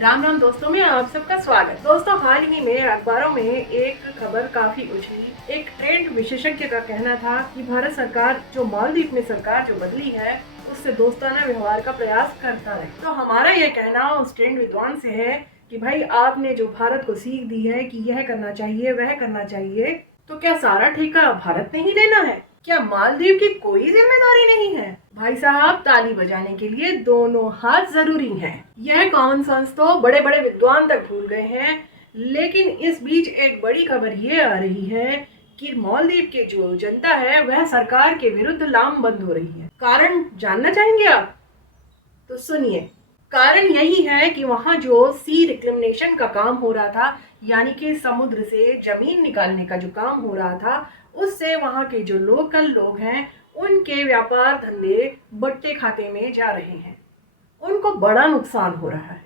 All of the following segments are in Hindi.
राम राम दोस्तों में आप सबका स्वागत। दोस्तों, हाल ही में अखबारों में एक खबर काफी उछली। एक ट्रेंड विशेषज्ञ का कहना था कि भारत सरकार जो मालदीव में सरकार जो बदली है उससे दोस्ताना व्यवहार का प्रयास करता है। तो हमारा यह कहना उस ट्रेंड विद्वान से है कि भाई आपने जो भारत को सीख दी है कि यह करना चाहिए वह करना चाहिए, तो क्या सारा ठेका भारत ने ही लेना है? क्या मालदीव की कोई जिम्मेदारी नहीं है? भाई साहब, ताली बजाने के लिए दोनों हाथ जरूरी हैं। यह कॉमन सेंस तो बड़े बड़े विद्वान तक भूल गए हैं। लेकिन इस बीच एक बड़ी खबर ये आ रही है कि मालदीव की जो जनता है वह सरकार के विरुद्ध लामबंद हो रही है। कारण जानना चाहेंगे आप? तो सुनिए। कारण यही है कि वहाँ जो सी रिक्लेमेशन का काम हो रहा था, यानी कि समुद्र से जमीन निकालने का जो काम हो रहा था, उससे वहाँ के जो लोकल लोग हैं उनके व्यापार धंधे बट्टे खाते में जा रहे हैं। उनको बड़ा नुकसान हो रहा है।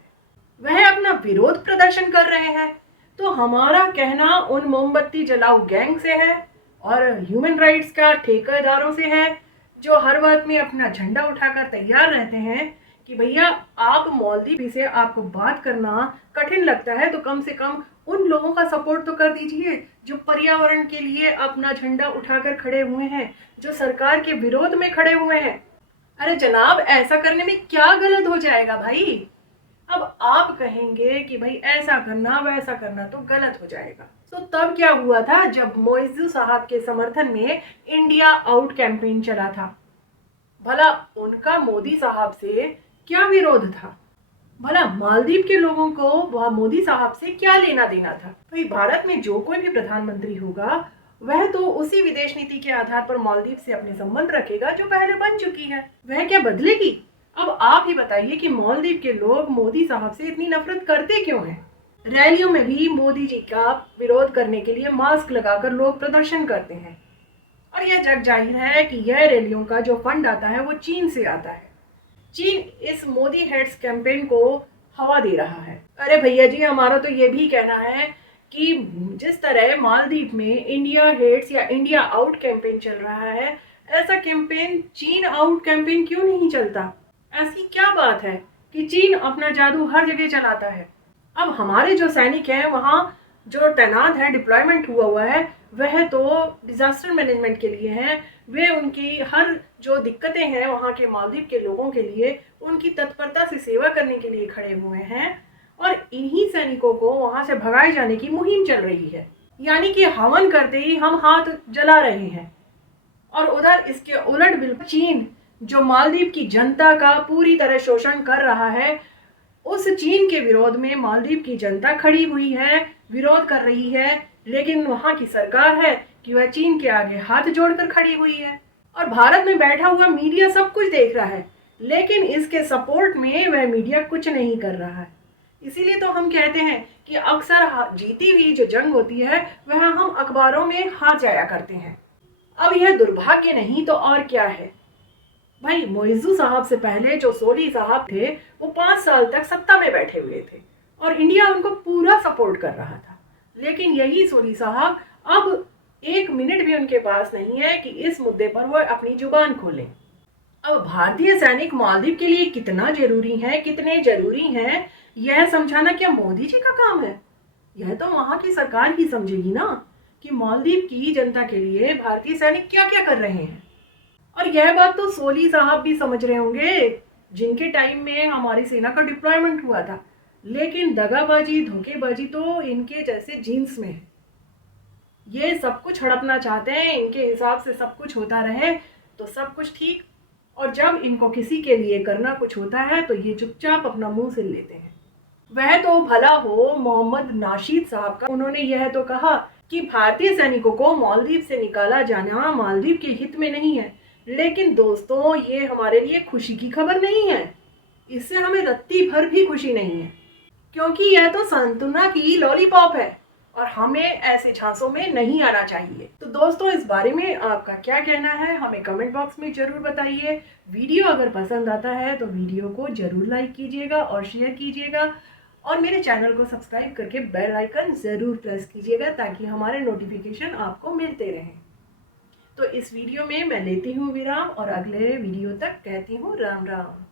वह अपना विरोध प्रदर्शन कर रहे हैं। तो हमारा कहना उन मोमबत्ती जलाओ गैंग से है और ह्यूमन राइट्स का ठेकेदारों से है, जो हर वक्त में अपना झंडा उठाकर तैयार रहते हैं कि भैया आप मालदीव से आपको बात करना कठिन लगता है तो कम से कम उन लोगों का सपोर्ट तो कर दीजिए जो पर्यावरण के लिए अपना झंडा उठाकर खड़े हुए हैं, जो सरकार के विरोध में खड़े हुए हैं। अरे जनाब, ऐसा करने में क्या गलत हो जाएगा भाई? अब आप कहेंगे कि भाई ऐसा करना वैसा करना तो गलत हो जाएगा। तो तब क्या हुआ था जब मोइज़ू साहब के समर्थन में इंडिया आउट कैंपेन चला था? भला उनका मोदी साहब से क्या विरोध था? भला मालदीव के लोगों को वह मोदी साहब से क्या लेना देना था? भाई, भारत में जो कोई भी प्रधानमंत्री होगा वह तो उसी विदेश नीति के आधार पर मालदीव से अपने संबंध रखेगा जो पहले बन चुकी है। वह क्या बदलेगी? अब आप ही बताइए कि मालदीव के लोग मोदी साहब से इतनी नफरत करते क्यों हैं? रैलियों में भी मोदी जी का विरोध करने के लिए मास्क लगाकर लोग प्रदर्शन करते हैं और यह जग जाहिर है कि यह रैलियों का जो फंड आता है वो चीन से आता है। चीन इस मोदी हेड्स कैंपेन को हवा दे रहा है। अरे भैया जी, हमारा तो ये भी कहना है कि जिस तरह मालदीव में इंडिया हेड्स या इंडिया आउट कैंपेन चल रहा है, ऐसा कैंपेन चीन आउट कैंपेन क्यों नहीं चलता? ऐसी क्या बात है कि चीन अपना जादू हर जगह चलाता है? अब हमारे जो सैनिक हैं वहाँ जो तैनात है, डिप्लॉयमेंट हुआ है, वह तो डिजास्टर मैनेजमेंट के लिए है। वे उनकी हर जो दिक्कतें हैं वहाँ के मालदीव के लोगों के लिए उनकी तत्परता से सेवा करने के लिए खड़े हुए हैं और इन्हीं सैनिकों को वहाँ से भगाए जाने की मुहिम चल रही है। यानी कि हवन करते ही हम हाथ जला रहे हैं। और उधर इसके उलट बिल्कुल चीन जो मालदीव की जनता का पूरी तरह शोषण कर रहा है, उस चीन के विरोध में मालदीव की जनता खड़ी हुई है, विरोध कर रही है। लेकिन वहां की सरकार है कि वह चीन के आगे हाथ जोड़कर खड़ी हुई है और भारत में बैठा हुआ मीडिया सब कुछ देख रहा है, लेकिन इसके सपोर्ट में वह मीडिया कुछ नहीं कर रहा है। इसीलिए तो हम कहते हैं कि अक्सर जीती हुई जो जंग होती है वह हम अखबारों में हार जाया करते हैं। अब यह दुर्भाग्य नहीं तो और क्या है। भाई, मोइज़ू साहब से पहले जो सोली साहब थे वो 5 साल तक सत्ता में बैठे हुए थे और इंडिया उनको पूरा सपोर्ट कर रहा था। लेकिन यही सोली साहब अब 1 मिनट भी उनके पास नहीं है कि इस मुद्दे पर वो अपनी जुबान खोलें। अब भारतीय सैनिक मालदीव के लिए कितना जरूरी है, कितने जरूरी हैं, यह समझाना क्या मोदी जी का काम है? यह तो वहां की सरकार ही समझेगी ना कि मालदीव की जनता के लिए भारतीय सैनिक क्या क्या कर रहे हैं। और यह बात तो सोली साहब भी समझ रहे होंगे जिनके टाइम में हमारी सेना का डिप्लॉयमेंट हुआ था। लेकिन दगाबाजी, धोखेबाजी तो इनके जैसे जीन्स में है। ये सब कुछ हड़पना चाहते हैं, इनके हिसाब से सब कुछ होता रहे तो सब कुछ ठीक, और जब इनको किसी के लिए करना कुछ होता है तो ये चुपचाप अपना मुंह सिल लेते हैं। वह तो भला हो मोहम्मद नाशीद साहब का, उन्होंने यह तो कहा कि भारतीय सैनिकों को मालदीव से निकाला जाना मालदीव के हित में नहीं है। लेकिन दोस्तों, ये हमारे लिए खुशी की खबर नहीं है। इससे हमें रत्ती भर भी खुशी नहीं है, क्योंकि यह तो सांत्वना की लॉलीपॉप है और हमें ऐसे झांसों में नहीं आना चाहिए। तो दोस्तों, इस बारे में आपका क्या कहना है हमें कमेंट बॉक्स में जरूर बताइए। वीडियो अगर पसंद आता है तो वीडियो को जरूर लाइक कीजिएगा और शेयर कीजिएगा और मेरे चैनल को सब्सक्राइब करके बेल आइकन जरूर प्रेस कीजिएगा ताकि हमारे नोटिफिकेशन आपको मिलते रहें। तो इस वीडियो में मैं लेती हूँ विराम और अगले वीडियो तक कहती हूँ राम राम।